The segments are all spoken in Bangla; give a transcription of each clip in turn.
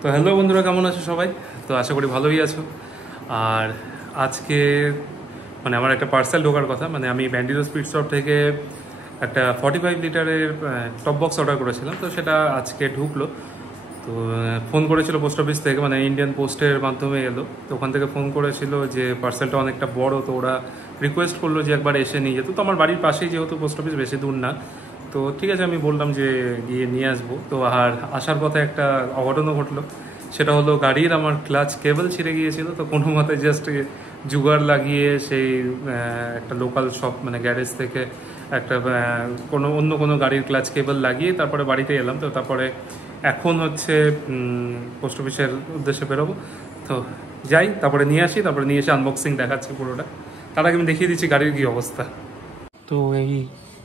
তো হ্যালো বন্ধুরা, কেমন আছো সবাই? তো আশা করি ভালোই আছো। আর আজকে আমার একটা পার্সেল ঢোকার কথা, আমি ব্যান্ডিরো স্পিড শপ থেকে একটা 45 লিটারের টপ বক্স অর্ডার করেছিলাম। তো সেটা আজকে ঢুকলো। তো ফোন করেছিল পোস্ট অফিস থেকে, ইন্ডিয়ান পোস্টের মাধ্যমে এলো। তো ওখান থেকে ফোন করেছিল যে পার্সেলটা অনেকটা বড়, তো ওরা রিকোয়েস্ট করলো যে একবার এসে নিয়ে যেত। তো আমার বাড়ির পাশেই যেহেতু পোস্ট অফিস, বেশি দূর না। তো ঠিক আছে, আমি বললাম যে গিয়ে নিয়ে আসবো। তো আর আসার পথে একটা অঘটনও ঘটলো। সেটা হলো, গাড়ির আমার ক্লাচ কেবল ছিঁড়ে গিয়েছিল। তো কোনো মতে জাস্ট জুগার লাগিয়ে সেই একটা লোকাল শপ গ্যারেজ থেকে একটা অন্য কোনো গাড়ির ক্লাচ কেবল লাগিয়ে তারপরে বাড়িতে এলাম। তো তারপরে এখন হচ্ছে পোস্ট অফিসের উদ্দেশ্যে বেরোবো। তো যাই, তারপরে নিয়ে আসি, তারপরে নিয়ে এসে আনবক্সিং দেখাচ্ছি পুরোটা। তার আগে আমি দেখিয়ে দিচ্ছি গাড়ির কী অবস্থা। তো এই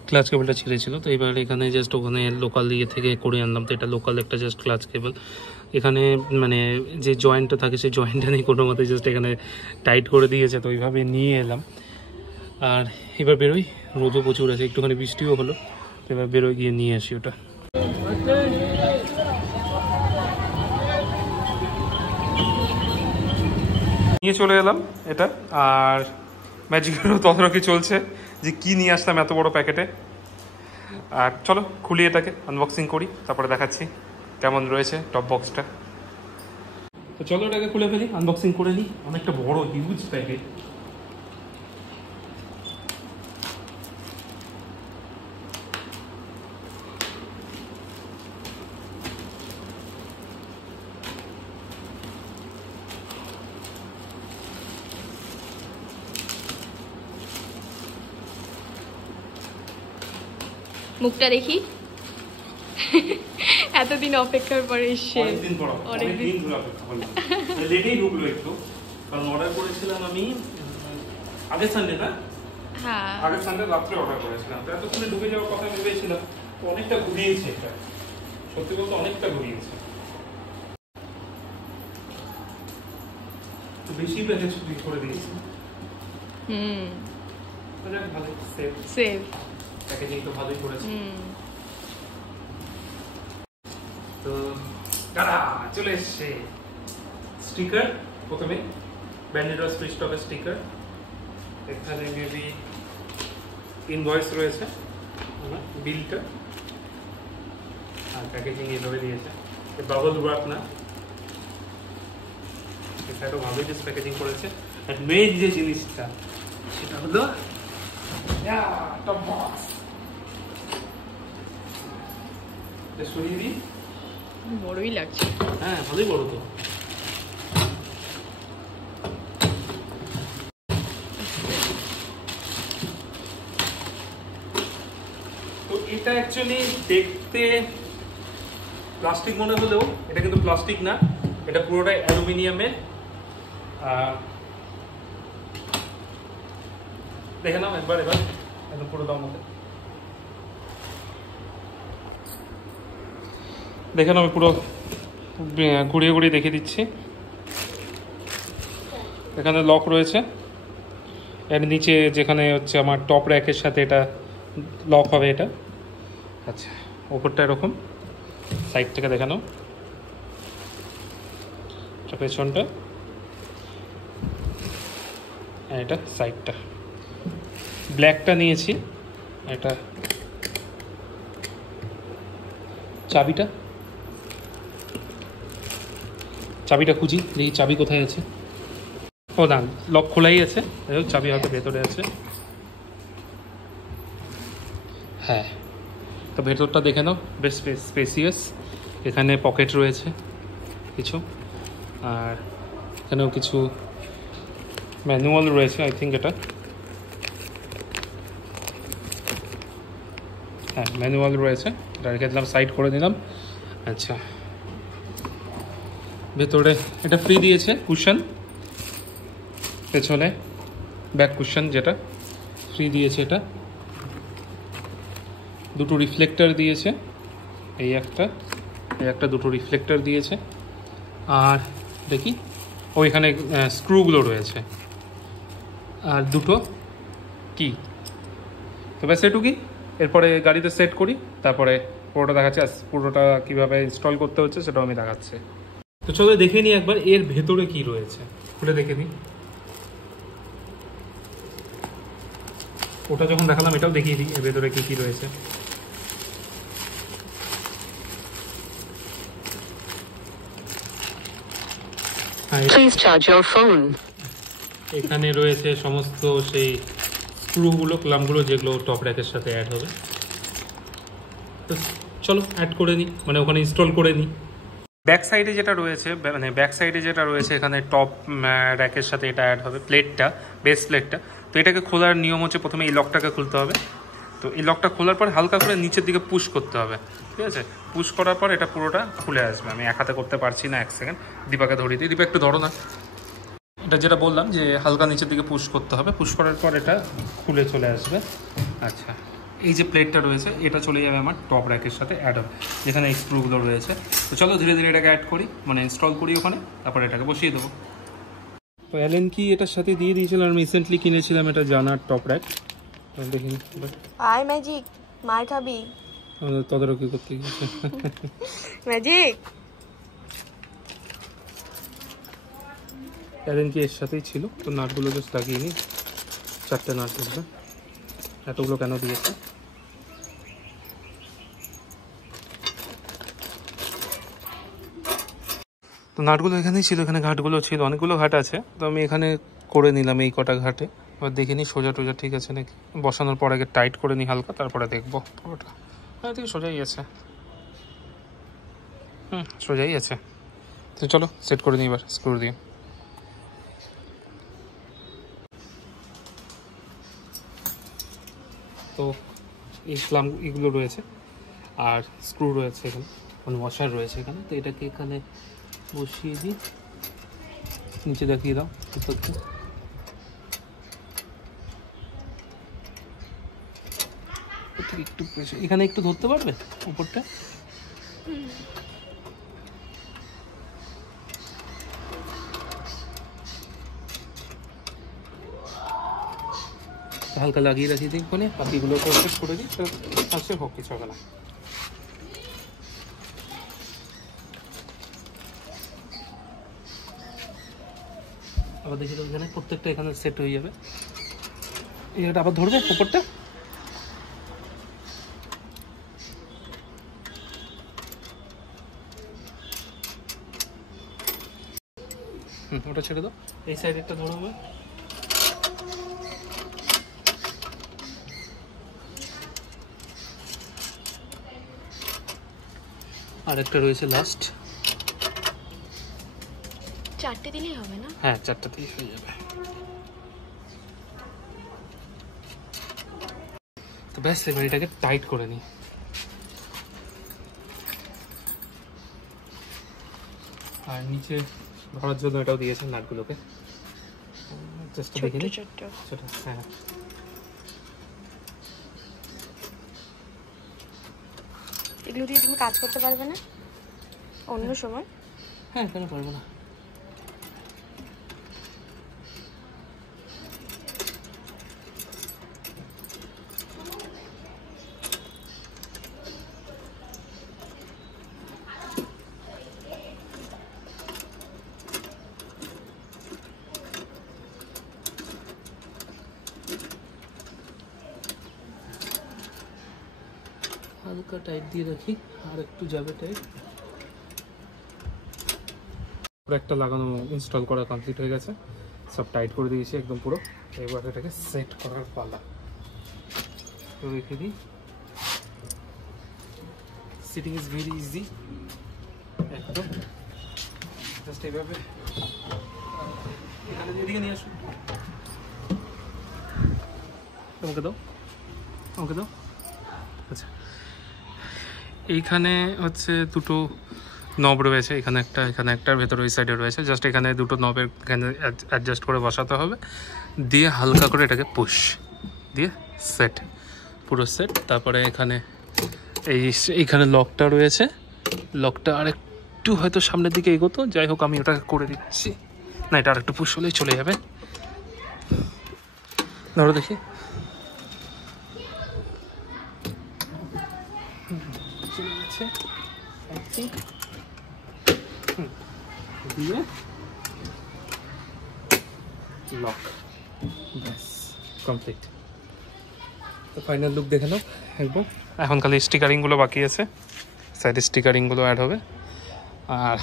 ক্লাচ কেবলটা ছিঁড়েছিল। তো এবার এখানে জাস্ট ওখানে লোকাল ইয়ে থেকে করে আনলাম। তো এটা লোকাল একটা জাস্ট ক্লাচ কেবল। এখানে যে জয়েন্টটা থাকে সেই জয়েন্টটা নেই কোনো মতে, জাস্ট এখানে টাইট করে দিয়েছে। তো ওইভাবে নিয়ে এলাম। আর এবার বেরোই, রোদও প্রচুর আছে, একটুখানি বৃষ্টিও হলো। তো এবার বেরোই, গিয়ে নিয়ে আসি ওটা। নিয়ে চলে এলাম এটা। আর ম্যাজিকেরও তদারকি চলছে যে কি নিয়ে আসলাম এত বড় প্যাকেটে। আর চলো খুলি, এটাকে আনবক্সিং করি, তারপরে দেখাচ্ছি কেমন রয়েছে টপ বক্সটা। তো চলো এটাকে খুলে ফেলি, আনবক্সিং করে নিই। অনেকটা বড় হিউজ প্যাকেট। মুখটা দেখি। এতদিন অপেক্ষার পরে এসে অনেকদিন ধরে অপেক্ষা করলাম। লেটেই ঢুকলো একটু, কারণ অর্ডার করেছিলাম আমি আগের সানডে, না? হ্যাঁ, আগের সানডে রাত্রে অর্ডার করেছিলাম। তো এতক্ষণে ঢুকে যাওয়ার কথা ভেবেছিলাম। তো অনেকটা ঘুরিয়েছে এটা, সত্যি বলতে অনেকটা ঘুরিয়েছে। তো বেশি প্যাকেজ করে দিয়েছি। ভালো সেভ প্যাকেজিং তো ভালোই করেছে। তো দাঁড়া, চলে এসছে স্টিকার। প্রথমে ব্যান্ডিরো স্পিড শপের স্টিকার। এখানে মেবি ইনভয়েস রয়েছে, বিলটা। আর প্যাকেজিং এভাবে দিয়েছে, বাবল ওয়ার্ক না, এটা ভালোই বেশ প্যাকেজিং করেছে। আর মেইন যে জিনিসটা সেটা হলো টপ বক্স। সরিয়ে দিই, বড়ই লাগছে। হ্যাঁ ভালোই বড়। তো এটা অ্যাকচুয়ালি দেখতে প্লাস্টিক মনে হলেও এটা কিন্তু প্লাস্টিক না, এটা পুরোটাই অ্যালুমিনিয়ামের। দেখে নাও একবার একদম পুরো দাম মতো দেখে নাও। আমি পুরো ঘুরিয়ে ঘুরিয়ে দেখে দিচ্ছি। এখানে লক রয়েছে, এর নিচে যেখানে হচ্ছে আমার টপ র্যাকের সাথে এটা লক হবে এটা। আচ্ছা, ওপরটা এরকম, সাইড থেকে দেখে নাও। পেছনটা, এটা সাইডটা। ব্ল্যাকটা নিয়েছি। এটা চাবিটা খুঁজি, দেখি চাবি কোথায় আছে। ও না, লক খোলাই আছে, চাবি হয়তো ভেতরে আছে। হ্যাঁ, তো ভেতরটা দেখে নাও, বেশ স্পেসিয়াস। এখানে পকেট রয়েছে কিছু, আর এখানেও কিছু ম্যানুয়াল রয়েছে। আই থিঙ্ক এটা, হ্যাঁ ম্যানুয়াল রয়েছে। এটা রেখে দিলাম, সাইড করে দিলাম। আচ্ছা, ভেতরে এটা ফ্রি দিয়েছে কুশন, পেছনে ব্যাক কুশন যেটা ফ্রি দিয়েছে। এটা দুটো রিফ্লেক্টর দিয়েছে, এই একটা দুটো রিফ্লেক্টর দিয়েছে। আর দেখি ওইখানে স্ক্রুগুলো রয়েছে, আর দুটো কি। তো ব্যাস এটুকুই। এরপরে গাড়িতে সেট করি, তারপরে পুরোটা দেখাচ্ছি। পুরোটা কীভাবে ইনস্টল করতে হচ্ছে সেটাও আমি দেখাচ্ছি। তো চলো দেখে নিই একবার এর ভেতরে কি রয়েছে, খুলে দেখে নিই। ওটা যখন দেখালাম এটাও দেখিয়ে দিই এর ভেতরে কি কি রয়েছে। Please charge your phone. এখানে রয়েছে সমস্ত সেই স্ক্রুগুলো, ক্লামগুলো যেগুলো টপ র্যাকের সাথে অ্যাড হবে। তো চলো অ্যাড করে নিই, মানে ওখানে ইনস্টল করে নিই। ব্যাক সাইডে যেটা রয়েছে, মানে ব্যাক সাইডে যেটা রয়েছে এখানে টপ র্যাকের সাথে এটা অ্যাড হবে, প্লেটটা, বেস প্লেটটা। তো এটাকে খোলার নিয়ম হচ্ছে প্রথমে এই লকটাকে খুলতে হবে। তো এই লকটা খোলার পর হালকা করে নিচের দিকে পুশ করতে হবে, ঠিক আছে? পুশ করার পর এটা পুরোটা খুলে আসবে। আমি এক হাতে করতে পারছি না, 1 সেকেন্ড দীপাকে ধরিয়ে দিই। দীপা একটু ধরো না। এটা যেটা বললাম যে হালকা নিচের দিকে পুশ করতে হবে, পুশ করার পর এটা খুলে চলে আসবে। আচ্ছা, এই যে প্লেটটা রয়েছে এটা চলে যাবে আমার টপ র্যাকের সাথে অ্যাড হবে, যেখানে এই স্ক্রুগুলো রয়েছে। তো চলো ধীরে ধীরে এটাকে অ্যাড করি, মানে ইনস্টল করি ওখানে, তারপর এটাকে বসিয়ে দেবো। তো অ্যালেন কি এটার সাথে দিয়ে দিয়েছিলাম, আমি রিসেন্টলি কিনেছিলাম এটা জানার টপ র্যাক। দেখিনি আই ম্যাজিক, মার খাবি তদারকি করতে গিয়েছে। ম্যাজিক অ্যালেন কি এর সাথেই ছিল। তো নাটগুলো জাস্ট লাগিয়ে নিই, 4টে নাট আসবে। এতগুলো কেন দিয়েছে? তো নাটগুলো এখানেই ছিল, এখানে ঘাটগুলো ছিল, অনেকগুলো ঘাট আছে। তো আমি এখানে করে নিলাম এই কটা ঘাটে। এবার দেখে নিই সোজা টোজা ঠিক আছে নাকি। বসানোর পর আগে টাইট করে নিই হালকা, তারপরে দেখবো পুরোটা। হ্যাঁ ঠিক সোজাই আছে, সোজাই আছে। তো চলো সেট করে নিই এবার স্ক্রু দিয়ে। তো এই ক্লাম এগুলো রয়েছে আর স্ক্রু রয়েছে এখানে, মানে ওয়াশার রয়েছে এখানে। তো এটাকে এখানে বসিয়ে দিই, নিচে দেখিয়ে দাও একটু এখানে একটু ধরতে পারবে উপরটা? হালকা লাগিয়ে রাখিয়ে দিই ওখানে, বাকিগুলো সেট করে দিই, আসছে হোক, কিছু হবে না। আবার দেখি তো এখানে প্রত্যেকটা এখানে সেট হয়ে যাবে। এটা আবার ধরবে উপরটা, ওটা ছেড়ে দাও, এই সাইডেরটা ধরবে। আর একটা রয়েছে লাস্ট, 4টে দিলেই হবে না? হ্যাঁ 4টা দিয়ে হয়ে যাবে। তো ব্যাস এবার এটাকে টাইট করে নিই। আর নিচে ধরার জন্য এটাও দিয়েছে নাটগুলোকে, জাস্ট দেখে নিই। হ্যাঁ এগুলো দিয়ে তুমি কাজ করতে পারবে না অন্য সময়? হ্যাঁ কেন পারবো না। হালকা টাইট দিয়ে রাখি, আর একটু যাবে টাইট। পুরো একটা লাগানো ইনস্টল করা কমপ্লিট হয়ে গেছে, সব টাইট করে দিয়েছি একদম পুরো। এবার এটাকে সেট করার পালা। তো রেখে দিই, সিটিং ইজ ভেরি ইজি, একদম জাস্ট এইভাবে। এখানে এদিকে নিয়ে আসুন, আমাকে দাও, আমাকে দাও। আচ্ছা, এইখানে হচ্ছে দুটো নব রয়েছে, এখানে একটা, এখানে একটা, ভেতরে ওই সাইডে রয়েছে। জাস্ট এখানে দুটো নবের এখানে অ্যাডজাস্ট করে বসাতে হবে, দিয়ে হালকা করে এটাকে পুশ দিয়ে সেট, পুরো সেট। তারপরে এখানে এইখানে লকটা রয়েছে, লকটা আর একটু হয়তো সামনের দিকে এগোতো, যাই হোক আমি ওটাকে করে দিচ্ছি। না, এটা আর একটু পুশ হলেই চলে যাবে। ধরো দেখি, চলে গেছে। দিয়ে লক, ব্যাস কমপ্লিট। তো ফাইনাল লুক দেখে নাও একবার। এখন খালি স্টিকারিংগুলো বাকি আছে, সাইড স্টিকারিংগুলো অ্যাড হবে, আর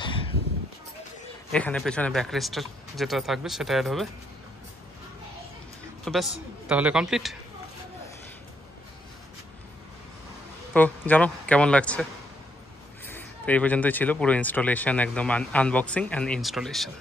এখানে পেছনে ব্যাক রেস্টার যেটা থাকবে সেটা অ্যাড হবে। তো ব্যাস, তাহলে কমপ্লিট। তো জানো কেমন লাগছে? তো এই পর্যন্তই ছিল পুরো ইনস্টলেশন, একদম আনবক্সিং অ্যান্ড ইনস্টলেশন।